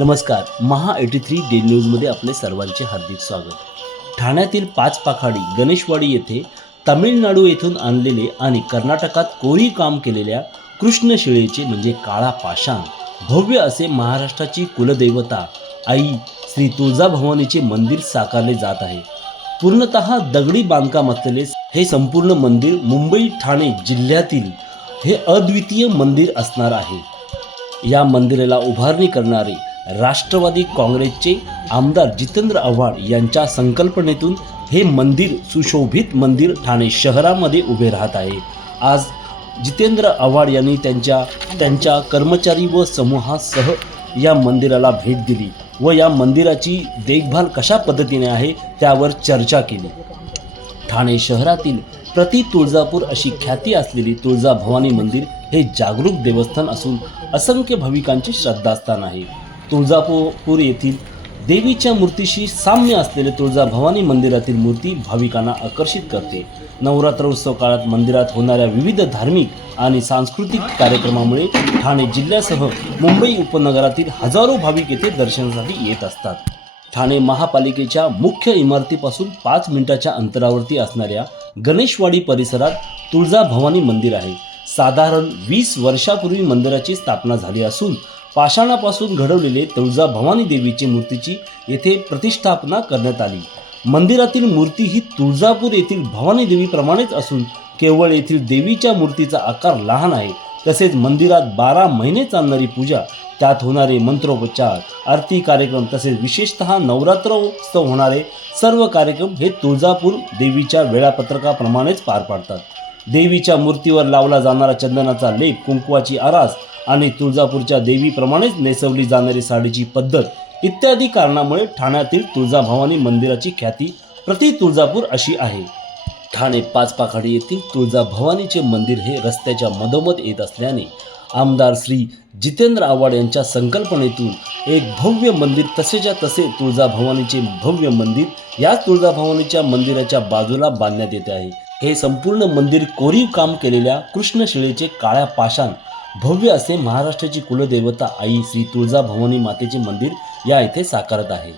नमस्कार महा eighty three day न्यूजमध्ये आपले सर्वांचे हार्दिक स्वागत. ठाण्यातील पाच पाखाडी गणेशवाडी येथे तामिळनाडू येथून आणलेले आणि कर्नाटकात कोरी काम केलेल्या कृष्णशिळेचे म्हणजे काळा पाषाण भव्य असे महाराष्ट्राची कुलदैवता आई श्री तुळजाभवानीचे मंदिर साकारले जात आहे. पूर्णतः दगडी बांधकाम असलेले हे संपूर्ण मंदिर मुंबई ठाणे जिल्ह्यातील हे अद्वितीय मंदिर असणार आहे. या मंदिराला उभारणी करणारे राष्ट्रवादी काँग्रेसचे आमदार जितेंद्र आव्हाड यांच्या संकल्पनेतून हे मंदिर सुशोभित मंदिर ठाणे शहरामध्ये उभे राहत आहे. आज जितेंद्र आव्हाड यांनी त्यांच्या त्यांच्या कर्मचारी व समूहासह या मंदिराला भेट दिली व या मंदिराची देखभाल कशा पद्धतीने आहे त्यावर चर्चा केली. ठाणे शहरातील प्रति तुळजापूर अशी ख्याती असलेली तुळजाभवानी मंदिर हे जागरूक देवस्थान असून असंख्य भाविकांचे श्रद्धास्थान आहे. तुळजापूर येथील देवीच्या मूर्तीशी साम्य असलेले तुळजाभवानी मंदिरातील मूर्ती भाविकांना आकर्षित करते. नवरात्र उत्सव काळात मंदिरात होणाऱ्या विविध धार्मिक आणि सांस्कृतिक कार्यक्रमामुळे ठाणे जिल्ह्यासह मुंबई उपनगरातील हजारो भाविक येथे दर्शनासाठी येत असतात. ठाणे महापालिकेच्या मुख्य इमारतीपासून पाच मिनिटाच्या अंतरावरती असणाऱ्या गणेशवाडी परिसरात तुळजाभवानी मंदिर आहे. साधारण वीस वर्षापूर्वी मंदिराची स्थापना झाली असून पाषाणापासून घडवलेले तुळजाभवानी देवीची मूर्तीची येथे प्रतिष्ठापना करण्यात आली. मंदिरातील मूर्ती ही तुळजापूर येथील भवानी देवीप्रमाणेच असून केवळ येथील देवीच्या मूर्तीचा आकार लहान आहे. तसेच मंदिरात बारा महिने चालणारी पूजा त्यात होणारे मंत्रोपचार आरती कार्यक्रम तसेच विशेषतः नवरात्रोत्सव होणारे सर्व कार्यक्रम हे तुळजापूर देवीच्या वेळापत्रकाप्रमाणेच पार पाडतात. देवीच्या मूर्तीवर लावला जाणारा चंदनाचा लेप कुंकवाची आरास आणि तुळजापूरच्या देवीप्रमाणेच नेसवली जाणारी साडीची पद्धत इत्यादी कारणामुळे ठाण्यातील तुळजाभवानी मंदिराची ख्याती प्रति तुळजापूर अशी आहे. ठाणे पाचपाखाडी येथील तुळजाभवानीचे मंदिर हे रस्त्याच्या मधोमध येत असल्याने आमदार श्री जितेंद्र आव्हाड यांच्या संकल्पनेतून एक भव्य मंदिर तसेच्या तसे तुळजाभवानीचे भव्य मंदिर या तुळजाभवानीच्या मंदिराच्या बाजूला बांधण्यात येते आहे. हे संपूर्ण मंदिर कोरीव काम केलेल्या कृष्णशिळेचे काळ्या पाषाण भव्य असे महाराष्ट्राची कुलदेवता आई श्री तुळजाभवानी मातेचे मंदिर या इथे साकारत आहे.